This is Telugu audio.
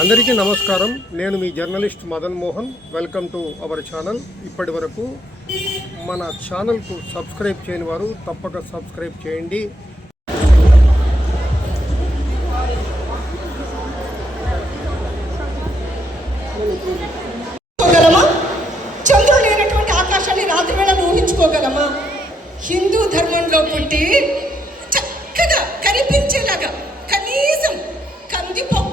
అందరికీ నమస్కారం. నేను మీ journalist Madan Mohan. Welcome to our channel. ఇప్పటి వరకు మన ఛానల్కు సబ్స్క్రైబ్ చేయని వారు తప్పక సబ్స్క్రైబ్ చేయండి. చంద్రుడు లేనటువంటి ఆకాశాన్ని రాత్రి వేళ ఊహించుకోగలమా? హిందూ ధర్మంలో పుట్టి చక్కగా కనిపించేలాగా కనీసం కందిపప్పు